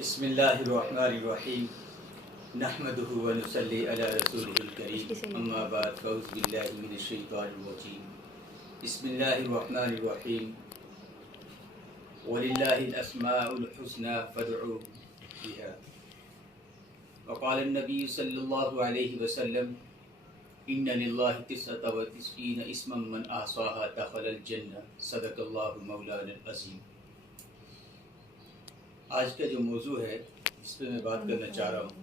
بسم اللہ الرحمن الرحیم نحمدہ و نصلی علی رسولہ الکریم اما بعد فاعوذ باللہ من الشیطان الرجیم بسم اللہ الرحمن الرحیم وللہ الاسماء الحسنى فادعوه بها وقال النبی صلی اللہ علیہ وسلم ان للہ 99 اسما من احصاها دخل الجنہ صدق اللہ مولانا العظیم۔ آج کا جو موضوع ہے اس پہ میں بات کرنا چاہ رہا ہوں،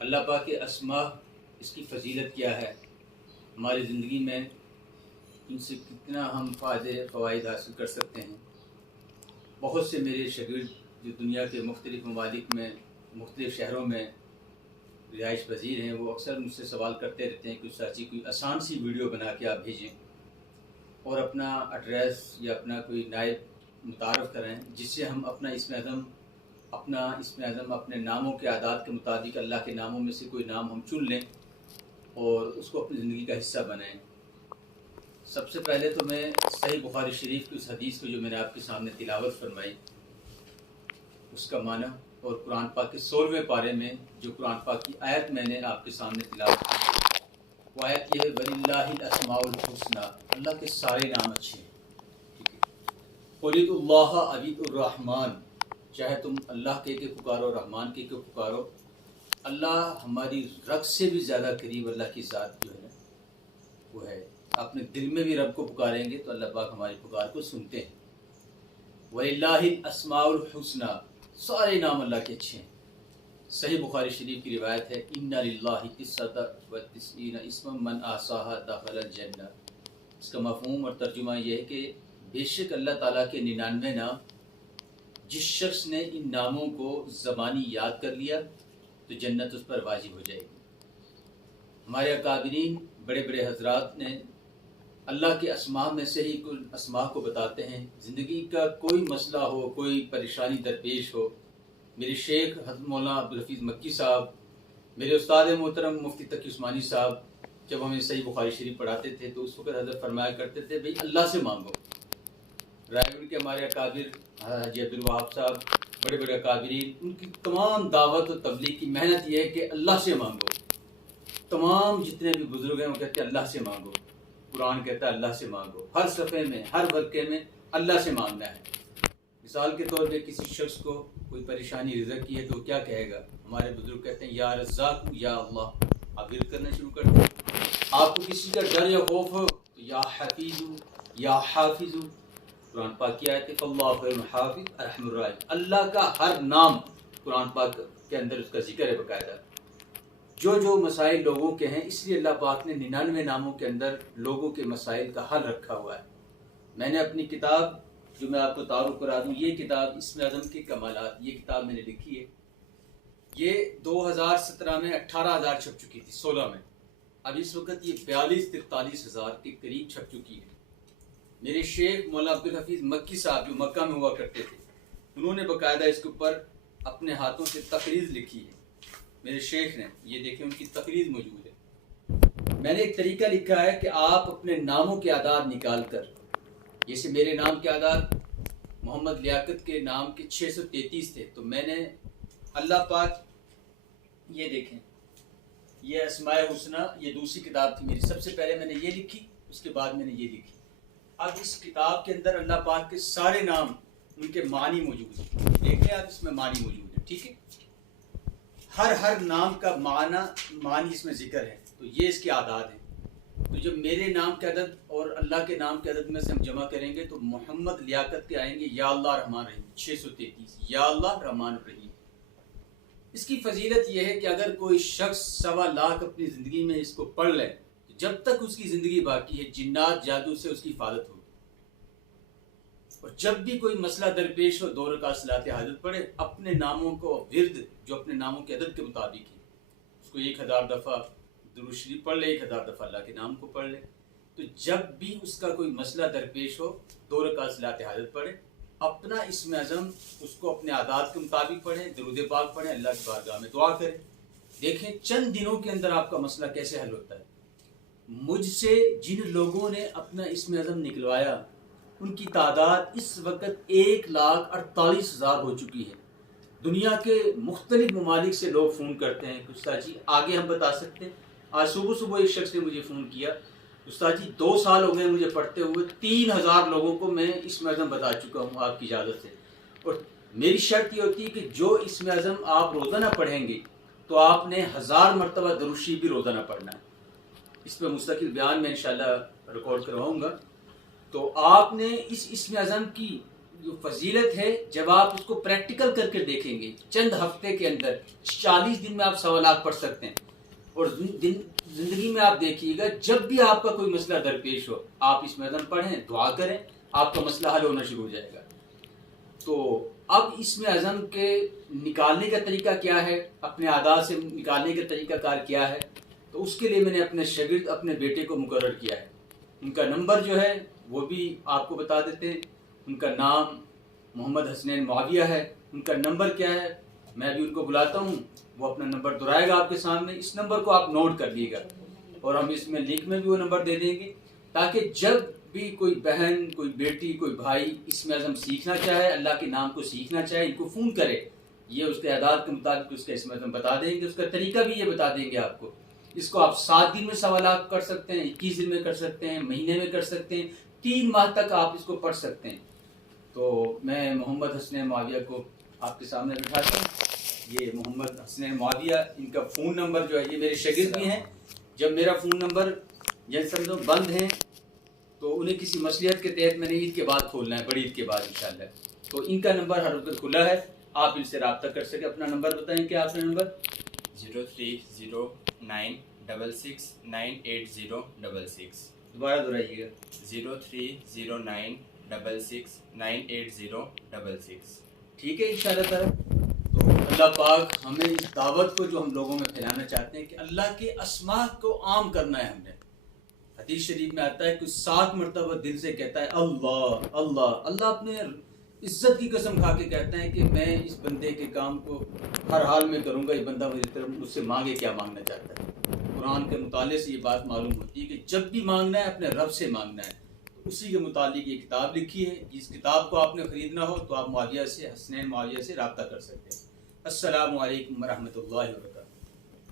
اللہ پاک کے اسماء، اس کی فضیلت کیا ہے، ہماری زندگی میں ان سے کتنا ہم فوائد حاصل کر سکتے ہیں۔ بہت سے میرے شاگرد جو دنیا کے مختلف ممالک میں مختلف شہروں میں رہائش پذیر ہیں، وہ اکثر مجھ سے سوال کرتے رہتے ہیں کہ سچی کوئی آسان سی ویڈیو بنا کے آپ بھیجیں اور اپنا ایڈریس یا اپنا کوئی نائب متعارف کریں، جس سے ہم اپنا اسم اعظم اپنے ناموں کے اعداد کے مطابق اللہ کے ناموں میں سے کوئی نام ہم چن لیں اور اس کو اپنی زندگی کا حصہ بنائیں۔ سب سے پہلے تو میں صحیح بخاری شریف کی اس حدیث کو جو میں نے آپ کے سامنے تلاوت فرمائی، اس کا معنی، اور قرآن پاک کے 16ویں پارے میں جو قرآن پاک کی آیت میں نے آپ کے سامنے تلاوت کی، وہ آیت یہ ہے وَلِلَّهِ الْأَسْمَاءُ الْحُسْنَى، اللہ کے سارے نام اچھے ہیں۔ قُلِ اللَّهَ أَوِ الرَّحْمَٰنِ، چاہے تم اللہ کہہ کے پکارو، رحمان کہہ کے پکارو، اللہ ہماری رگ سے بھی زیادہ قریب اللہ کی ذات جو ہے نا وہ ہے۔ اپنے دل میں بھی رب کو پکاریں گے تو اللہ پاک ہماری پکار کو سنتے ہیں۔ وَلِلَّهِ الْأَسْمَاءُ الْحُسْنَى، سارے نام اللہ کے اچھے ہیں۔ صحیح بخاری شریف کی روایت ہے إِنَّ لِلَّهِ 99 اسما من أحصاها دخل الجنہ۔ اس کا مفہوم اور ترجمہ یہ ہے کہ بے شک اللہ تعالیٰ کے 99 نام، جس شخص نے ان ناموں کو زبانی یاد کر لیا تو جنت اس پر واجب ہو جائے گی۔ ہمارے اکابرین بڑے بڑے حضرات نے اللہ کے اسماء میں سے ہی کچھ اسماء کو بتاتے ہیں۔ زندگی کا کوئی مسئلہ ہو، کوئی پریشانی درپیش ہو، میرے شیخ حضرت مولانا عبدالحفیظ مکی صاحب، میرے استاد محترم مفتی تقی عثمانی صاحب جب ہمیں صحیح بخاری شریف پڑھاتے تھے تو اس وقت حضرت فرمایا کرتے تھے بھئی اللہ سے مانگو۔ رائے گڑھ کے ہمارے اکابر حاجی عبدالوہاب صاحب، بڑے بڑے اکابرین، ان کی تمام دعوت و تبلیغ کی محنت یہ ہے کہ اللہ سے مانگو۔ تمام جتنے بھی بزرگ ہیں وہ کہتے ہیں اللہ سے مانگو، قرآن کہتا ہے اللہ سے مانگو، ہر صفحے میں ہر ورقے میں اللہ سے مانگنا ہے۔ مثال کے طور پہ کسی شخص کو کوئی پریشانی رزق کی ہے تو کیا کہے گا؟ ہمارے بزرگ کہتے ہیں یا رزاق یا اللہ، آپ ورد کرنا شروع کر دیں۔ آپ کو کسی کا ڈر یا خوف ہو تو یا حفیظ یا حافظ، قرآن پاک کی آیت ہے فاللہ خیر حافظ ارحم الراحمین، اللہ کا ہر نام قرآن پاک کے اندر اس کا ذکر ہے باقاعدہ۔ جو مسائل لوگوں کے ہیں، اس لیے اللہ پاک نے 99 ناموں کے اندر لوگوں کے مسائل کا حل رکھا ہوا ہے۔ میں نے اپنی کتاب جو میں آپ کو تعارف کرا دوں، یہ کتاب اسم اعظم کے کمالات، یہ کتاب میں نے لکھی ہے۔ یہ 2017 میں 18,000 چھپ چکی تھی، 16 میں، اب اس وقت یہ 42-43 ہزار کے قریب چھپ چکی ہے۔ میرے شیخ مولانا عبدالحفیظ مکی صاحب جو مکہ میں ہوا کرتے تھے، انہوں نے باقاعدہ اس کے اوپر اپنے ہاتھوں سے تقریر لکھی ہے۔ میرے شیخ نے، یہ دیکھیں ان کی تقریر موجود ہے۔ میں نے ایک طریقہ لکھا ہے کہ آپ اپنے ناموں کے اعداد نکال کر، جیسے میرے نام کے اعداد محمد لیاقت کے نام کے 633 تھے، تو میں نے اللہ پاک، یہ دیکھیں یہ اسماء حسنہ، یہ دوسری کتاب تھی میری، سب سے پہلے میں نے یہ لکھی، اس کے بعد میں نے یہ لکھی۔ اب اس کتاب کے اندر اللہ پاک کے سارے نام، ان کے معنی موجود ہیں، دیکھیں آپ اس میں معنی موجود ہے، ٹھیک ہے، ہر نام کا معنی اس میں ذکر ہے، تو یہ اس کے اعداد ہیں۔ تو جب میرے نام کے عدد اور اللہ کے نام کے عدد میں سے ہم جمع کریں گے تو محمد لیاقت کے آئیں گے یا اللہ رحمان رحیم 633، یا اللہ رحمان رحیم۔ اس کی فضیلت یہ ہے کہ اگر کوئی شخص 1.25 لاکھ اپنی زندگی میں اس کو پڑھ لے، جب تک اس کی زندگی باقی ہے جنات جادو سے اس کی حفاظت ہوگی، اور جب بھی کوئی مسئلہ درپیش ہو 2 رکعت صلاۃ حاجت پڑھے، اپنے ناموں کو ورد جو اپنے ناموں کے عدد کے مطابق ہے، اس کو 1000 دفعہ درود شریف پڑھ لے، 1000 دفعہ اللہ کے نام کو پڑھ لے، تو جب بھی اس کا کوئی مسئلہ درپیش ہو 2 رکعت صلاۃ حاجت پڑھے، اپنا اسم اعظم اس کو اپنے عادات کے مطابق پڑھیں، درود پاک پڑھیں، اللہ کی بارگاہ میں دعا کریں۔ دیکھیں چند دنوں کے اندر آپ کا مسئلہ کیسے حل ہوتا ہے۔ مجھ سے جن لوگوں نے اپنا اسم اعظم نکلوایا، ان کی تعداد اس وقت 1,48,000 ہو چکی ہے۔ دنیا کے مختلف ممالک سے لوگ فون کرتے ہیں کہ استاد جی آگے ہم بتا سکتے ہیں. آج صبح صبح ایک شخص نے مجھے فون کیا، استاد جی 2 سال ہو گئے مجھے پڑھتے ہوئے، 3000 لوگوں کو میں اسم اعظم بتا چکا ہوں آپ کی اجازت سے. اور میری شرط یہ ہوتی ہے کہ جو اسم اعظم آپ روزانہ پڑھیں گے تو آپ نے 1000 مرتبہ درود شریف بھی روزانہ پڑھنا ہے. اس پہ مستقل بیان میں انشاءاللہ ریکارڈ کرواؤں گا. تو آپ نے اس اسم اعظم کی جو فضیلت ہے، جب آپ اس کو پریکٹیکل کر کے دیکھیں گے چند ہفتے کے اندر 40 دن میں آپ 100 لاکھ پڑھ سکتے ہیں. اور زندگی میں آپ دیکھیے گا جب بھی آپ کا کوئی مسئلہ درپیش ہو آپ اسم اعظم پڑھیں، دعا کریں، آپ کا مسئلہ حل ہونا شروع ہو جائے گا. تو اب اسم اعظم کے نکالنے کا طریقہ کیا ہے، اپنے اعداد سے نکالنے کا طریقہ کار کیا ہے، تو اس کے لیے میں نے اپنے شاگرد اپنے بیٹے کو مقرر کیا ہے. ان کا نمبر جو ہے وہ بھی آپ کو بتا دیتے ہیں. ان کا نام محمد حسنین معاویہ ہے. ان کا نمبر کیا ہے میں بھی ان کو بلاتا ہوں، وہ اپنا نمبر دہرائے گا آپ کے سامنے. اس نمبر کو آپ نوٹ کر لیے گا اور ہم اس میں لنک میں بھی وہ نمبر دے دیں گے، تاکہ جب بھی کوئی بہن، کوئی بیٹی، کوئی بھائی اسم اعظم سیکھنا چاہے، اللہ کے نام کو سیکھنا چاہے، ان کو فون کرے. یہ اس کے اعداد کے مطابق اس کا اسم اعظم بتا دیں گے، اس کا طریقہ بھی یہ بتا دیں گے آپ کو. اس کو آپ 7 دن میں 100 لاکھ کر سکتے ہیں، 21 دن میں کر سکتے ہیں، مہینے میں کر سکتے ہیں، 3 ماہ تک آپ اس کو پڑھ سکتے ہیں. تو میں محمد حسنین معاویہ کو آپ کے سامنے بٹھاتا ہوں. یہ محمد حسنین معاویہ، ان کا فون نمبر جو ہے، یہ میرے شاگرد بھی ہیں. جب میرا فون نمبر جن سمجھو بند ہیں تو انہیں کسی مصلحت کے تحت میں نے عید کے بعد کھولنا ہے، بڑی عید کے بعد انشاءاللہ. تو ان کا نمبر ہر وقت کھلا ہے، آپ ان سے رابطہ کر سکیں. اپنا نمبر بتائیں کیا آپ نے نمبر؟ 0309669806. دوبارہ دہرائیے گا. 0309669806. ٹھیک ہے انشاءاللہ تعالی. تو اللہ پاک ہمیں اس دعوت کو جو ہم لوگوں میں پھیلانا چاہتے ہیں کہ اللہ کے اسماء کو عام کرنا ہے. ہم نے حدیث شریف میں آتا ہے کہ 7 مرتبہ دل سے کہتا ہے اللہ اللہ اللہ، اپنے عزت کی قسم کھا کے کہتا ہے کہ میں اس بندے کے کام کو ہر حال میں کروں گا. یہ بندہ مجھ سے مانگے کیا مانگنا چاہتا ہے. قرآن کے مطالعے سے یہ بات معلوم ہوتی ہے کہ جب بھی مانگنا ہے اپنے رب سے مانگنا ہے. اسی کے متعلق یہ کتاب لکھی ہے. اس کتاب کو آپ نے خریدنا ہو تو آپ معاویہ سے، حسنین معاویہ سے رابطہ کر سکتے ہیں. السلام علیکم ورحمۃ اللہ وبرکاتہ.